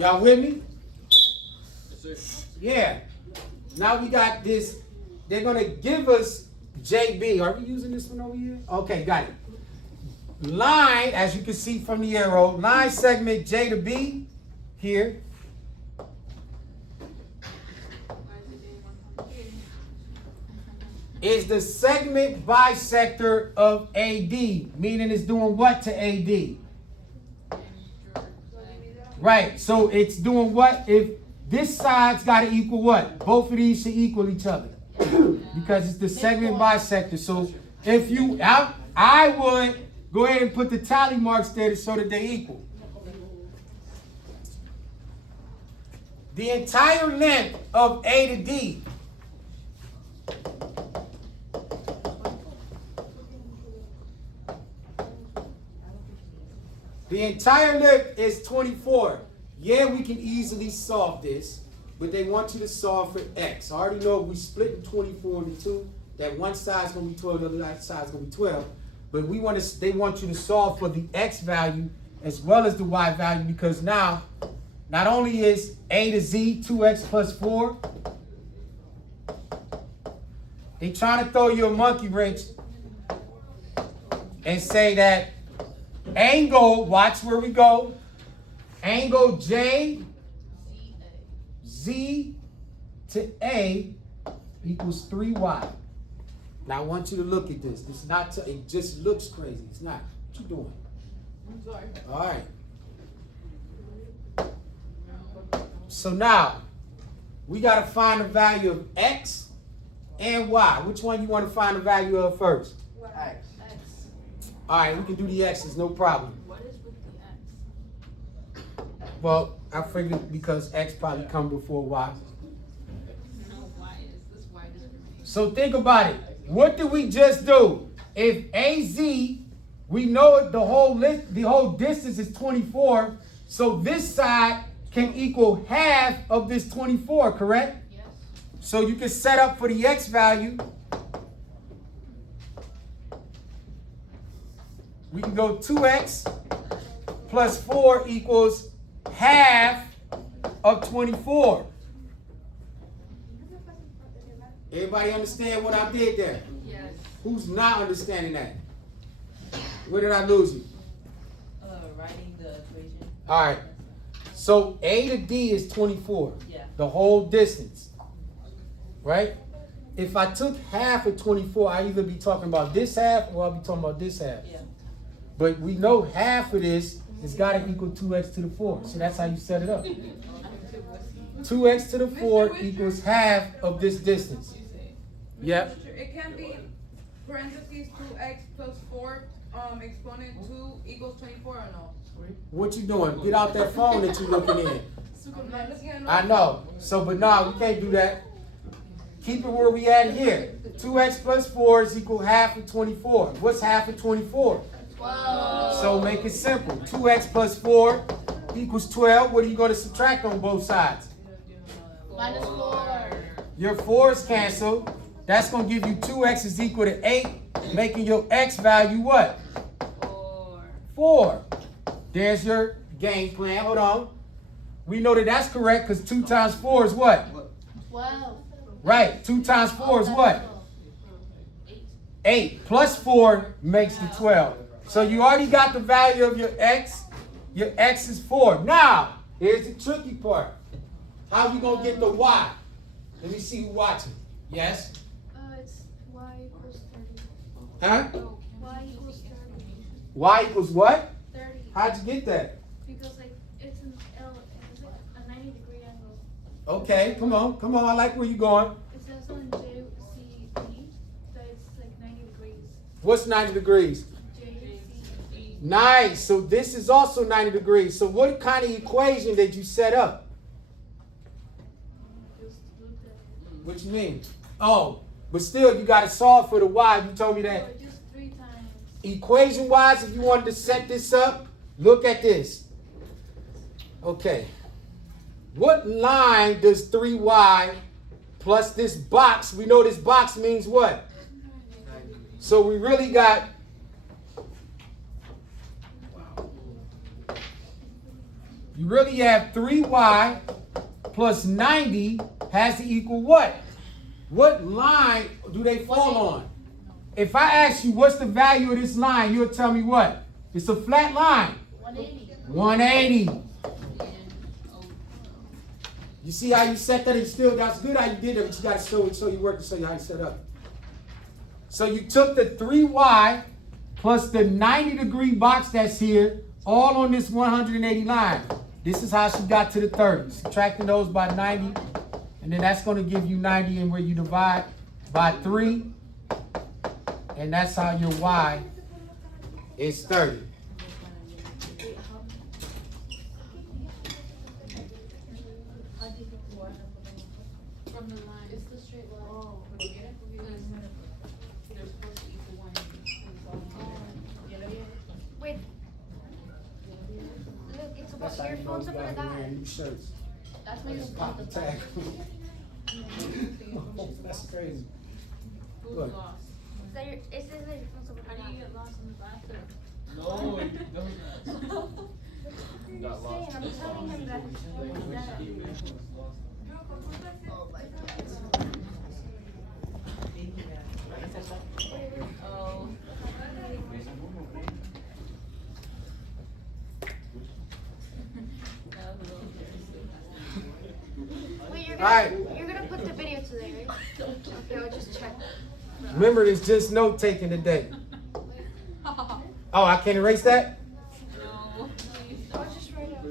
Y'all with me? Yeah. Now we got this. They're going to give us JB. Are we using this one over here? Okay, got it. Line, as you can see from the arrow, line segment J to B here. Is the segment bisector of AD, meaning it's doing what to AD? Right, so it's doing what? If this side's got to equal what? Both of these should equal each other because it's the segment bisector. So if you, I would go ahead and put the tally marks there to show that they equal. The entire length of A to D is 24. Yeah, we can easily solve this, but they want you to solve for x. I already know if we split the 24 into 2, that one side's going to be 12, the other side's going to be 12. But they want you to solve for the x value as well as the y value, because now, not only is a to z 2x plus 4, they trying to throw you a monkey wrench and say that angle, watch where we go, angle J, Z to A equals 3y. Now I want you to look at this. This is not, it just looks crazy. It's not. What you doing? I'm sorry. All right. So now, we got to find the value of x and y. Which one you want to find the value of first? X. All right, we can do the x's, no problem. What is with the X? Well, I figured because x probably come before y. No, why is this y discrimination? So think about it. What did we just do? If AZ, we know the whole distance is 24, so this side can equal half of this 24, correct? Yes. So you can set up for the x value. We can go 2x plus 4 equals half of 24. Everybody understand what I did there? Yes. Who's not understanding that? Where did I lose you? Writing the equation. All right. So A to D is 24. Yeah. The whole distance. Right? If I took half of 24, I either be talking about this half or I'll be talking about this half. Yeah. But we know half of this has got to equal 2x to the 4. So that's how you set it up. 2x to the 4 equals half of this distance. Yep. It can be parentheses 2x plus 4 exponent 2 equals 24 or no? What you doing? Get out that phone that you looking in. I'm not looking at I know. So, but no, we can't do that. Keep it where we at here. 2x plus 4 is equal half of 24. What's half of 24? 12. So make it simple. 2x plus 4 equals 12. What are you going to subtract on both sides? Minus 4. Your 4's cancel. That's going to give you 2x is equal to 8, making your x value what? 4. 4. There's your game plan. Hold on. We know that that's correct because 2 times 4 is what? 12. Right. 2 times 4 is what? 8 plus 4 makes the 12. So you already got the value of your x. Your x is 4. Now, here's the tricky part. How are you going to get the y? Let me see who's watching. Yes? It's y equals 30. Huh? Y equals 30. Y equals what? 30. How'd you get that? Because like it's an L, it's like a 90-degree angle. Okay, come on. Come on. I like where you're going. It says on JCD that it's like 90 degrees. What's 90 degrees? JCD. Nice. So this is also 90 degrees. So what kind of equation did you set up? Just looked at it. What you mean? Oh, but still you got to solve for the y. You told me that. Or just 3 times. Equation-wise, if you wanted to set this up, look at this. Okay. What line does 3y plus this box? We know this box means what? So we really got You really have 3y plus 90 has to equal what? What line do they fall on? If I ask you what's the value of this line, you'll tell me what? It's a flat line. 180. 180. You see how you set that? It's still, that's good how you did it, but you got to show you work to show you how you set up. So you took the 3y plus the 90-degree box that's here, all on this 180 line. This is how she got to the 30. Subtracting those by 90, and then that's going to give you 90, and where you divide by 3, and that's how your y is 30. From the line. It's the straight line. Oh, because they're supposed to equal 180. Wait. Look, it's about your phone's up in the wearing new shirts. That's why you Just pop pop the the tag. That's crazy. Who's Look. lost? It says that your phone's up in How do you get lost in the bathroom? No, it doesn't. Got lost. I'm telling him that. Oh. That was a little Wait, you're Alright. you're gonna put the video today, right? Okay, I'll just check. Remember, it's just note taking today. Oh, I can't erase that? No, please. I'll just write out.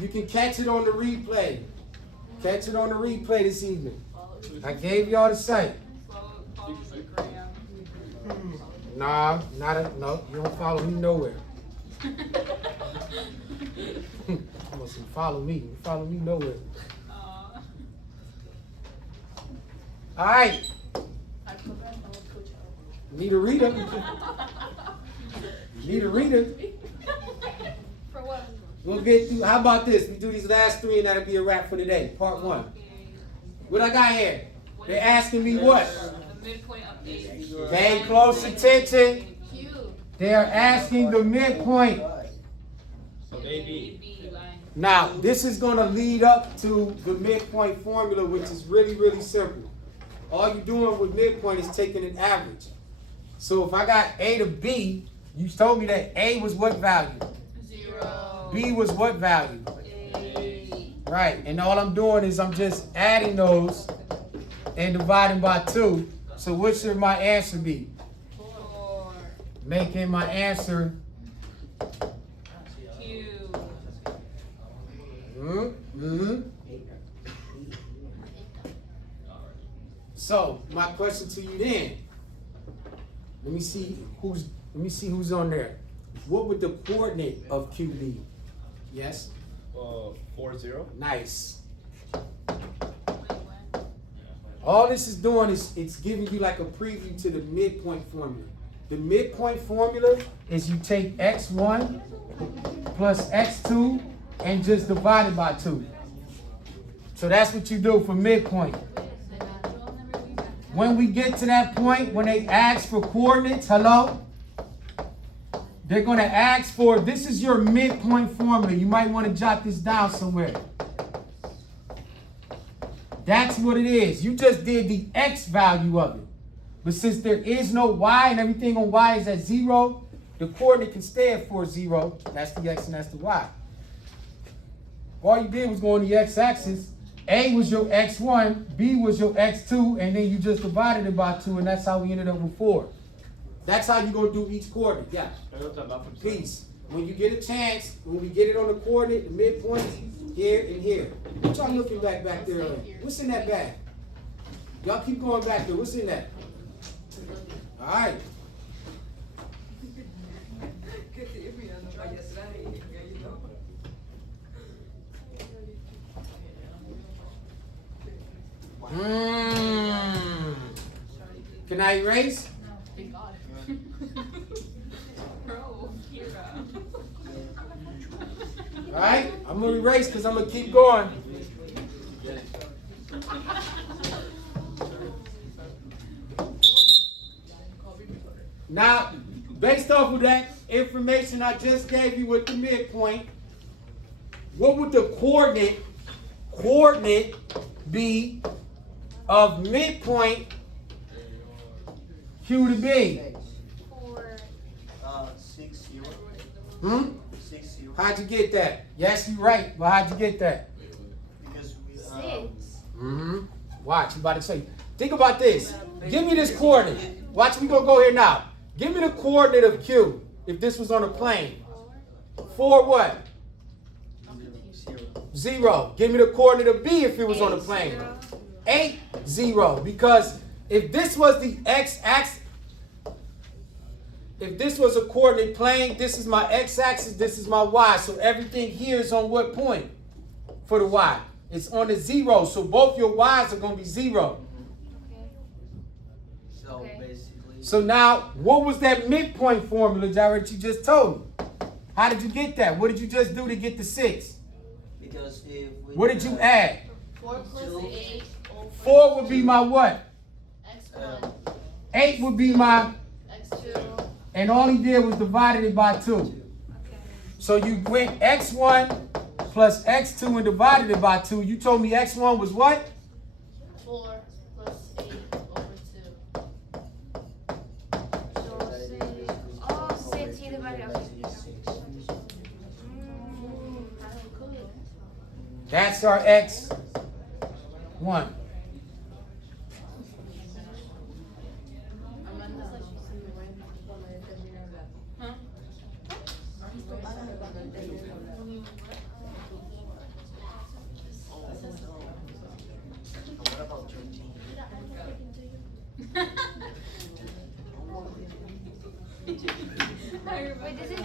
You can catch it on the replay. Catch it on the replay this evening. I gave y'all the site. Follow the gram. Nah, no, you don't follow me nowhere. You must follow me. You follow me nowhere. Aw. All right. Need a reader. Need a reader. For what? We'll get through. How about this? We do these last 3 and that'll be a wrap for today. Part 1. Okay. What I got here? They're asking me what? The midpoint update. Pay close attention. Q. They are asking the midpoint. So they be. B line. Now, this is going to lead up to the midpoint formula, which is really, really simple. All you're doing with midpoint is taking an average. So if I got A to B, you told me that A was what value? 0. B was what value? A. Right, and all I'm doing is I'm just adding those and dividing by 2. So what should my answer be? 4. Making my answer Q. Mm-hmm. So my question to you then, let me see who's on there. What would the coordinate of Q be? Yes? 40. Nice. Wait, what? All this is doing is it's giving you like a preview to the midpoint formula. The midpoint formula is you take x1 plus x2 and just divide it by 2. So that's what you do for midpoint. When we get to that point, when they ask for coordinates, hello? They're going to ask for, this is your midpoint formula. You might want to jot this down somewhere. That's what it is. You just did the x value of it. But since there is no y and everything on y is at 0, the coordinate can stay at 4, 0. That's the x and that's the y. All you did was go on the x-axis. A was your x1, B was your x2, and then you just divided it by 2, and that's how we ended up with 4. That's how you're going to do each coordinate. Yeah. Please, when you get a chance, when we get it on the coordinate, the midpoint, here and here. What y'all looking back there? What's in that bag? Y'all keep going back there. What's in that? All right. Can I erase? No, thank God. Bro, Kira. All right, I'm gonna erase because I'm gonna keep going. Now, based off of that information I just gave you with the midpoint, what would the coordinate be of midpoint Q to B? 6 0. Hmm? 6 0. How'd you get that? Yes, you're right, but how'd you get that? Because we 6. Mm-hmm. Watch, you about to say. Think about this. Give me this coordinate. Watch, we gonna go here now. Give me the coordinate of Q if this was on a plane. 4 what? 0. Give me the coordinate of B if it was on a plane. 8 0. Because if this was the x-axis, if this was a coordinate plane, this is my x-axis, this is my y. So everything here is on what point for the y? It's on the 0. So both your y's are going to be 0. So Okay. basically. So now, what was that midpoint formula, Jared, you just told me? How did you get that? What did you just do to get the 6? Because if we. What did you add? 4 plus 8 over 4 would be my what? x1, 8 would be my, x2. and all he did was divided it by 2. Okay. So you went x1 plus x2 and divided it by 2. You told me x1 was what? 4 plus 8 over 2. So 6 he divided. Okay. That's our x1. What about 13? Wait, this is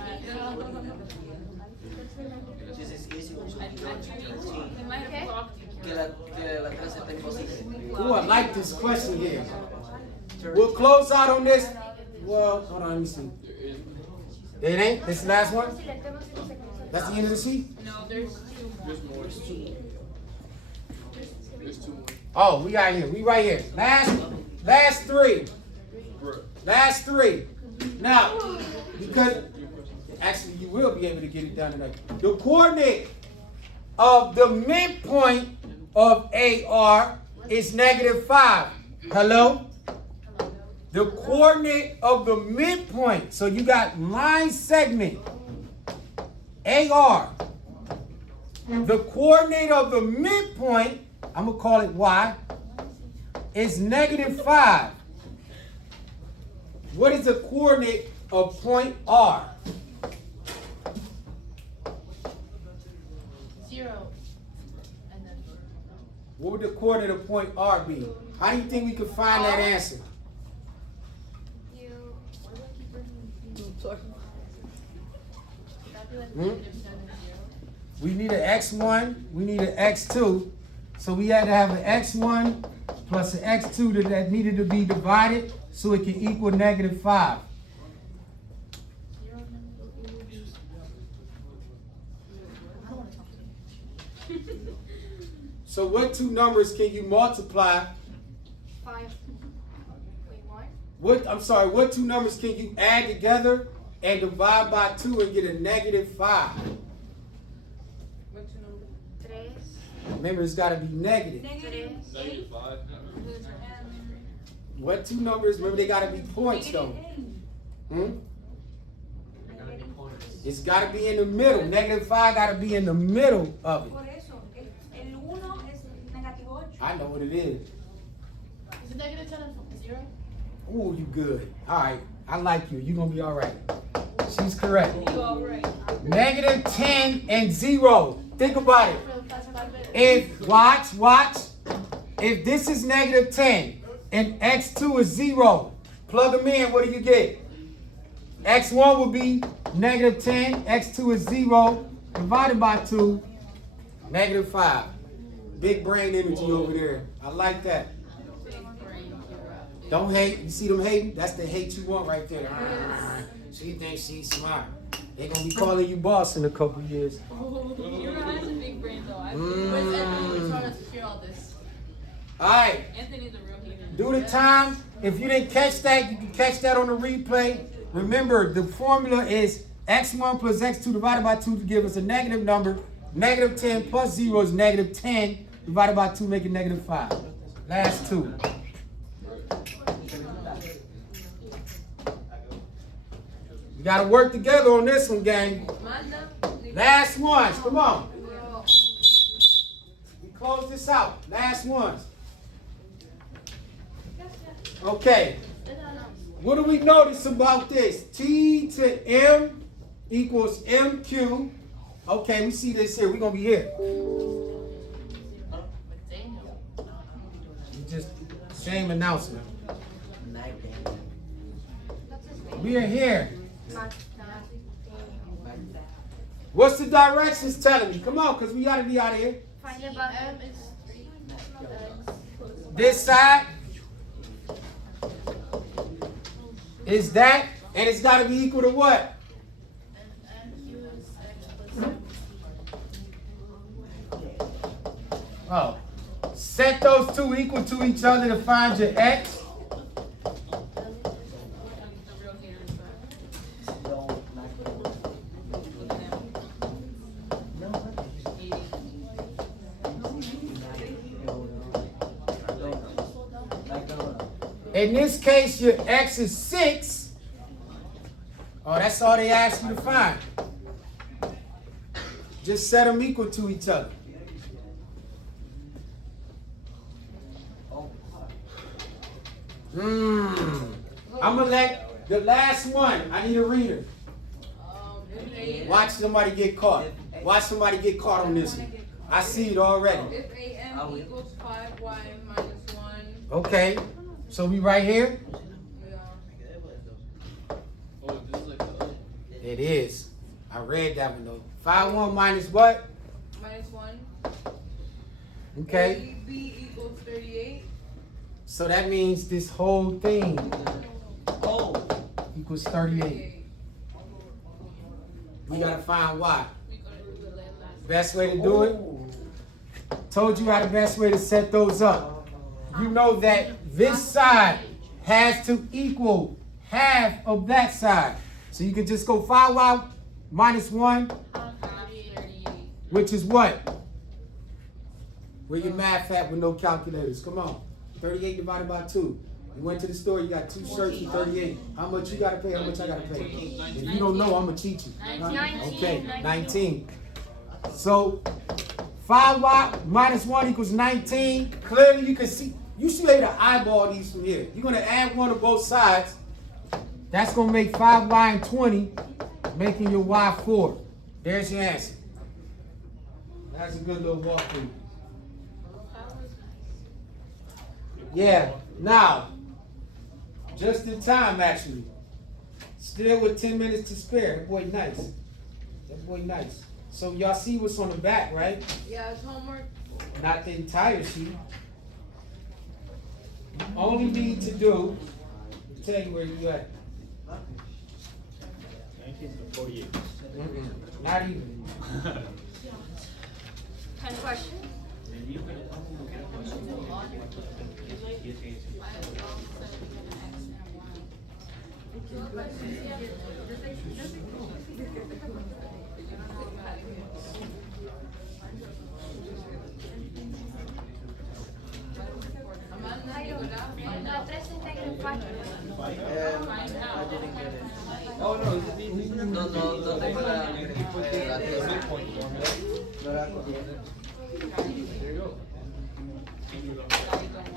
This is easy to go to 13. They might have blocked you. Que la 13 está imposible. Ooh, I like this question here. We'll close out on this. Well, hold on, let me see. It ain't? This is the last one? That's the end of the sheet? No, there's 2 more. There's more. There's 2 more. Oh, we out here. We right here. Last 3. Last 3. Now, because actually you will be able to get it done tonight. The coordinate of the midpoint of AR is -5. Hello? The coordinate of the midpoint. So you got line segment AR. The coordinate of the midpoint, I'm going to call it Y, is -5. What is the coordinate of point R? 0. And then What would the coordinate of point R be? How do you think we could find that answer? We need an x1, we need an x2. So we had to have an x1 plus an x2 that needed to be divided so it can equal -5. So what 2 numbers can you multiply? 5. Wait, what? What 2 numbers can you add together and divide by 2 and get a -5? What's your number? 3. Remember, it's got to be negative. 3. -5. What 2 numbers? Remember, they got to be points, though. It's got to be in the middle. -5 got to be in the middle of it. Por eso, el 1 es -8. I know what it is. Is it -10 and 0? Ooh, you good. All right. I like you. You're going to be all right. She's correct. You all right. -10 and 0. Think about it. Watch. If this is -10 and x2 is 0, plug them in, what do you get? x1 will be -10, x2 is 0, divided by 2, -5. Big brain energy over there. I like that. Don't hate. You see them hating? That's the hate you want right there. She thinks she's smart. They're going to be calling you boss in a couple years. Hero has a big brain though. Where's Anthony trying to hear all this? All right. Anthony's a real heathen. Do the time. If you didn't catch that, you can catch that on the replay. Remember, the formula is x1 plus x2 divided by 2 to give us a negative number. Negative 10 plus 0 is negative 10. Divided by 2 make it negative 5. Last two. We gotta work together on this one, gang. Last ones, come on. We close this out. Last ones. Okay. What do we notice about this? T to M equals MQ. Okay, we see this here. We're gonna be here. Just same announcement. We are here. What's the directions telling me? Come on, because we gotta be out of here. Find the bottom is This side is that, and it's gotta be equal to what? Oh. Set those two equal to each other to find your x. In this case, your x is 6. Oh, that's all they ask you to find. Just set them equal to each other. I'm gonna let the last one. I need a reader. Watch somebody get caught. Watch somebody get caught on this one. I see it already. If AM equals 5y minus 1. Okay, so we right here. Yeah. Oh, this is like It is. I read that one though. 5-1 minus what? Minus 1. Okay. AB equals 38. So that means this whole thing Oh. equals 38. We gotta find y. Best way to do it. Told you how the best way to set those up. You know that this side has to equal half of that side. So you can just go 5y minus 1, which is what? Where your math at with no calculators? Come on. 38 divided by 2. You went to the store, you got 2 shirts for 38. How much you gotta pay? How much I gotta pay? If you don't know, I'm gonna teach you. 19. Okay, 19. So 5y minus 1 equals 19. Clearly you can see, you should be able to eyeball these from here. You're gonna add 1 to both sides. That's gonna make 5y and 20, making your y 4. There's your answer. That's a good little walkthrough. Yeah, now, just in time actually. Still with 10 minutes to spare. That boy nice. That boy nice. So y'all see what's on the back, right? Yeah, it's homework. Not the entire sheet. You only need to do, tell you where you at. 19 to 48. Not even. 10 questions. Amanda, I didn't get it. Oh no, is it No tengo la midpoint formula? no la cogí. There you go.